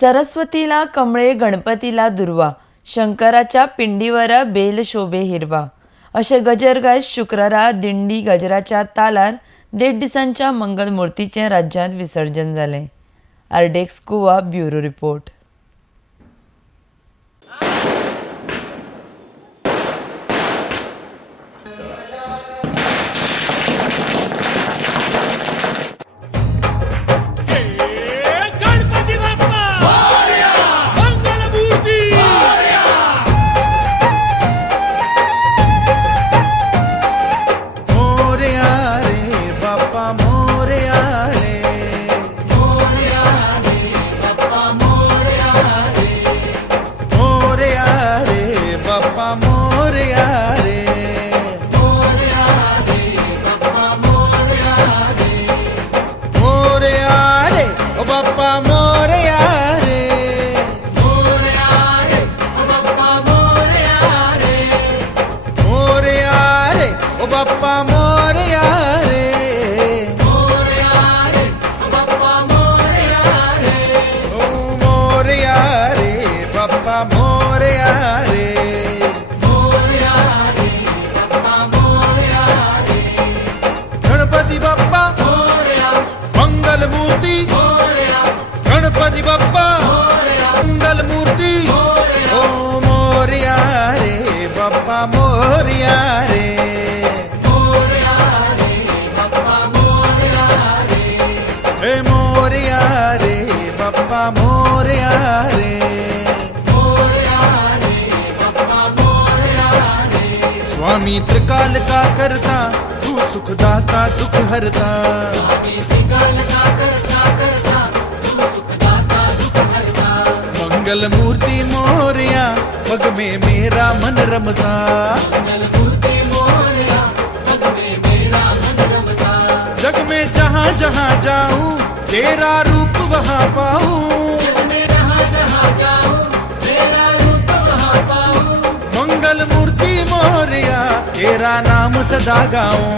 सरस्वतीला कमळे गणपतीला दुर्वा, शंकराच्या पिंडीवर बेल शोभे हिरवा, असे गजर गायत शुक्रवारा दिंडी गजराच्या तालार 1.5 दिसांच्या मंगलमूर्तीचे राज्यांत विसर्जन जाले. आरडेक्स Goa bureau report. Bappa Moria re, Moria re, Bappa Moria re, oh Moria re, Bappa Moria re, Moria re, Bappa Moria re. Ganpati Bappa Moria, Mangal Murti Moria, Ganpati Bappa Moria, Mangal Murti Moria, oh Moria re, Bappa Moria re. Bappa Moria re, Moria re, Bappa Moria re. स्वामी त्रिकाल का करता, तू सुखदाता दुख हरता. स्वामी त्रिकाल का करता, तू सुखदाता दुख हरता. मंगल मूर्ति मोरया, पग में मेरा मन रमता. मंगल मूर्ति मोरया, पग में मेरा मन रमता. जग में जहाँ जहाँ जाऊं, तेरा रूप वहाँ पाऊं. मंगल मूर्ति मोरया, तेरा नाम सदा गाऊं.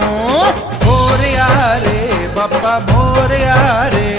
मोरया रे, बप्पा मोरया रे.